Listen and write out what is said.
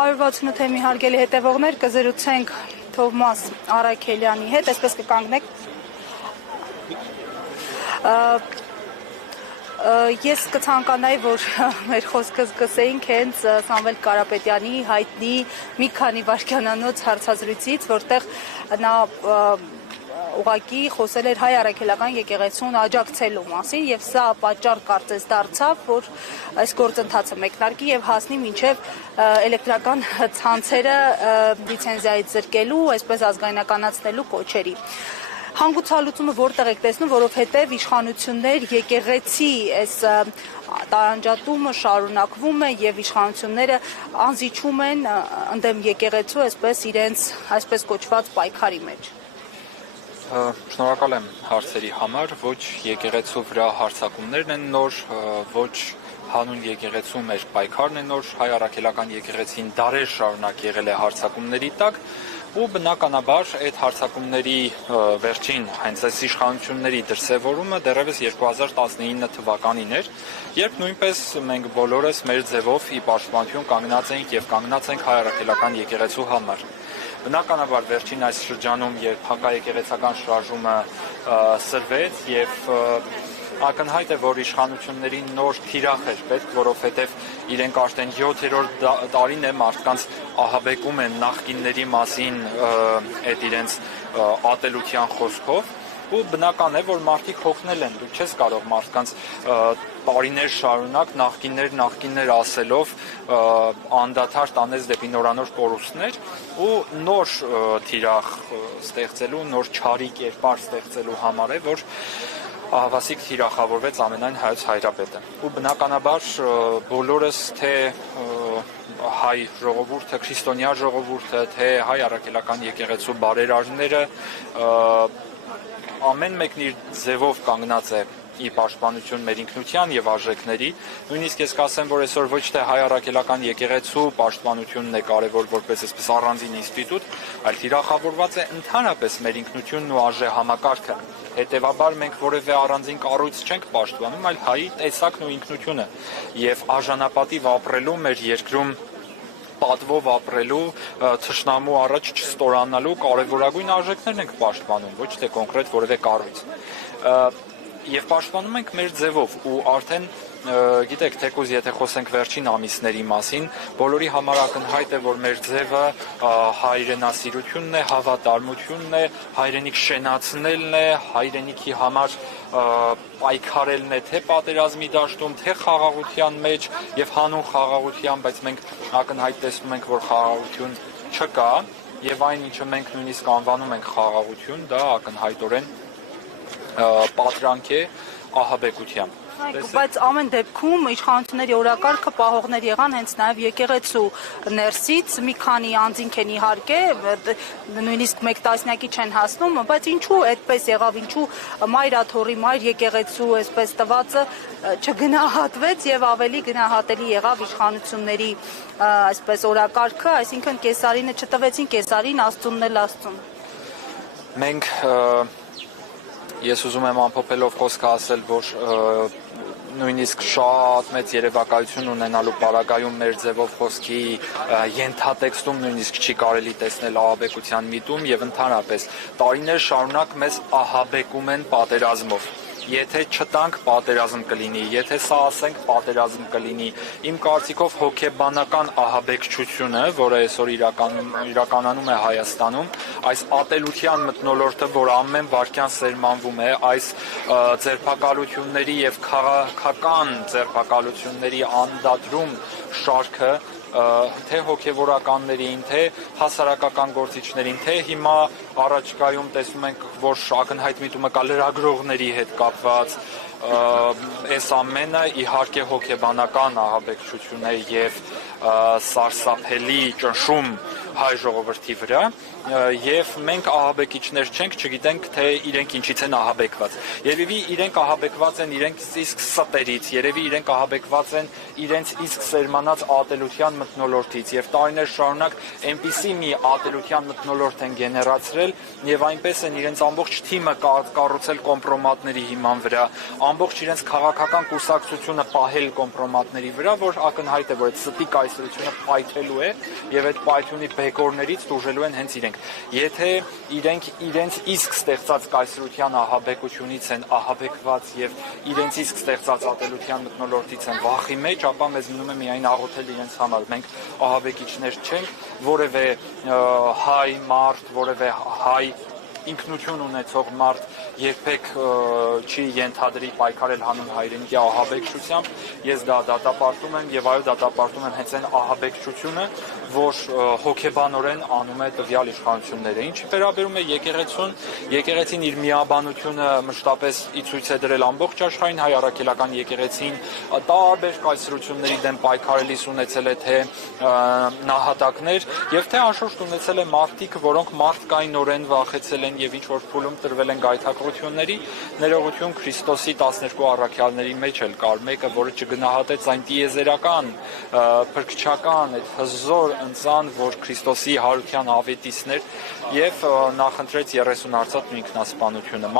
168-ի հարգելի հետևողներ, կզրուցենք Թովմաս Առաքելյանի հետ, այսպես կկանգնեք։ Ես կցանկանայի, որ մեր խոսքը սկսեինք հենց Սամվել Կարապետյանի հայտնի մի քանի վայրկյանանոց հարցազրույցից, որտեղ նա ուղղակի խոսել էր հայ առաքելական եկեղեցուն աջակցելու մասին, եւ սա պատճառ կարծես դարձավ, որ այս գործընթացը մեկնարկի եւ հասնի մինչեւ էլեկտրական ցանցերը լիցենզիայից զրկելու, այսպես ազգայնականացնելու կոչերի։ Հանգուցալուծումը որտեղ եք տեսնում, որովհետև իշխանություններ եկեղեցի այս տարանջատումը շարունակվում է եւ իշխանությունները անզիջում են ընդդեմ եկեղեցու, այսպես իրենց այսպես կոչված պայքարի մեջ։ Շնորհակալ եմ հարցերի համար, ոչ եկեղեցու վրա հարձակումներն են նոր, ոչ հանուն եկեղեցու մեր պայքարն է նոր, հայ առաքելական եկեղեցին դարեր շարունակ եղել է հարձակումների տակ, ու բնականաբար այդ հարձակումների վերջին հենց այս իշխանությունների դրսևորումը դեռևս 2019 թվականին էր, երբ նույնպես մենք բոլորս մեր ձևով ի պաշտպանություն կանգնած էինք եւ կանգնած ենք հայ առաքելական եկեղեցու համար։ Բնականաբար վերջին այս շրջանում, երբ հակաեկեղեցական շարժումը սրվեց եւ ակնհայտ է, որ իշխանություններին նոր թիրախ էր պետք, որովհետև իրենք արդեն 7-րդ տարին է մարդկանց ահաբեկում են նախկինների մասին այդ իրենց ատելության խոսքով, ու բնական է, որ մարդիկ հոգնել են, դու չես կարող մարդկանց տարիներ շարունակ նախկիններ ասելով անդադար տանես դեպի նորանոր կորուստներ ու նոր թիրախ ստեղծելու, նոր չարի կերպար ստեղծելու համար է, որ ահավասիկ թիրախավորվեց ամենայն հայոց հայրապետը։ Ու բնականաբար բոլորս թե հայ ժողովուրդը, քրիստոնյա ժողովուրդը, թե հայ առաքելական եկեղեցու բարերարները ամեն մեկն իր ձևով կանգնած է ի պաշտպանություն մեր ինքնության եւ արժեքների, նույնիսկ ես կասեմ, որ այսօր ոչ թե հայ առաքելական եկեղեցու պաշտպանությունն է կարևոր որպես այսպես առանձին ինստիտուտ, այլ թիրախավորված է ընդհանրապես մեր ինքնությունն ու արժե համակարգը։ Հետևաբար մենք որևէ առանձին կառույց չենք պաշտպանում, այլ հայի տեսակն ու ինքնությունը եւ արժանապատիվ ապրելու մեր երկրում պատվով ապրելու, թշնամու առաջ չստորանալու կարևորագույն արժեքներն ենք պաշտպանում, ոչ թե կոնկրետ որևէ կառույց։ Եվ պաշտպանում ենք մեր ձևով ու արդեն գիտեք, թեկուզ եթե խոսենք վերջին ամիսների մասին, բոլորի համար ակնհայտ է, որ մեր ձևը հայրենասիրությունն է, հավատարմությունն է, հայրենիք շենացնելն է, հայրենիքի համար պայքարելն է թե պատերազմի դաշտում, թե խաղաղության մեջ եւ հանուն խաղաղության, բայց մենք ակնհայտ տեսնում ենք, որ խաղաղություն չկա եւ այն ինչը մենք նույնիսկ անվանում ենք խաղաղություն, դա ակնհայտորեն պատրանք է ահաբեկության։ Բայց ամեն դեպքում իշխանությունների օրակարգը պահողներ եղան հենց նաև եկեղեցու ներսից, մի քանի անձինք են իհարկե, նույնիսկ մեկ տասնյակի չեն հասնում, բայց ինչու այդպես եղավ, ինչու մայրաթոռի, մայր եկեղեցու այսպես տվածը չգնահատվեց եւ ավելի գնահատելի եղավ իշխանությունների այսպես օրակարգը, այսինքն Կեսարինը չտվեցին Կեսարին, Աստծունն էլ Աստծուն։ Մենք ես ուզում եմ ամփոփելով խոսքը ասել, որ նույնիսկ շատ մեծ երևակայություն ունենալու պարագայում մեր ձևով խոսքի ենթատեքստում նույնիսկ չի կարելի տեսնել ահաբեկության միտում եւ ընդհանրապես տարիներ շարունակ մեզ ահաբեկում են պատերազմով։ Եթե չտանք պատերազմ կլինի, եթե սա ասենք պատերազմ կլինի, իմ կարծիքով հոգեբանական ահաբեկչությունը, որը այսօր իրականանում է Հայաստանում, այս ատելության մթնոլորտը, որ ամեն վայրկյան սերմանվում է, այս ձերբակալությունների եւ քաղաքական ձերբակալությունների անդադրում շարքը թե հոգևորականներին, թե հասարակական գործիչներին, թե հիմա առաջկայում տեսնում ենք, որ ակնհայտ միտումը կա լրագրողների հետ կապված, այս ամենը իհարկե հոգեբանական ահաբեկչություն է եւ սարսափելի ճնշում հայ ժողովրդի վրա եւ մենք ահաբեկիչներ չենք, չգիտենք թե իրենք ինչից են ահաբեկված։ Երևի իրենք ահաբեկված են իրենց իսկ ստերից, երևի իրենք ահաբեկված են իրենց իսկ սերմանած ատելության մթնոլորտից եւ տարիներ շարունակ այնպիսի մի ատելության մթնոլորտ են գեներացրել եւ այնպես են իրենց ամբողջ թիմը կառուցել կոմպրոմատների հիման վրա, ամբողջ իրենց քաղաքական կուսակցությունը պահել կոմպրոմատների վրա, որ ակնհայտ է, որ այդ ստի կայսրությունը պայթելու է եւ այդ պայթյունի բեկորներից տուժելու են հենց իրենք։ Եթե իրենք իրենց իսկ ստեղծած կայսրության ահաբեկությունից են ահաբեկված եւ իրենց իսկ ստեղծած ատելության մթնոլորտից են վախի մեջ, ապա մեզ մնում է միայն աղոթել իրենց համար։ Մենք ահաբեկիչներ չենք, որևէ հայ մարդ, որևէ հայ ինքնություն ունեցող մարդ երբեք չի ենթադրի պայքարել հանուն հայրենիքի ահաբեկչությամբ։ Ես դա դատապարտում եմ եւ այո դատապարտում եմ հենց այն ահաբեկչությունը, որ հոգեբանորեն անում է տվյալ իշխանությունները։ Ինչի վերաբերում է եկեղեցուն, եկեղեցին իր միաբանությունը մշտապես ի ցույց է դրել ամբողջ աշխարհին, հայ առաքելական եկեղեցին տարբեր կայսրությունների դեմ պայքարելիս ունեցել է թե նահատակներ եւ թե անշուշտ ունեցել է մարդիկ, որոնք մարդկայնորեն վախեցել են եւ ինչ որ փուլում տրվել են գայթակղությունների, ներողություն Քրիստոսի 12 առաքյալների մեջ էլ կար մեկը, որը չգնահատեց այն տիեզերական, փրկչական, այդ հզոր ընծան, որ Քրիստոսի հարության ավետիսներ եւ նախընտրեց 30 արծաթ ինքնասպանությունը։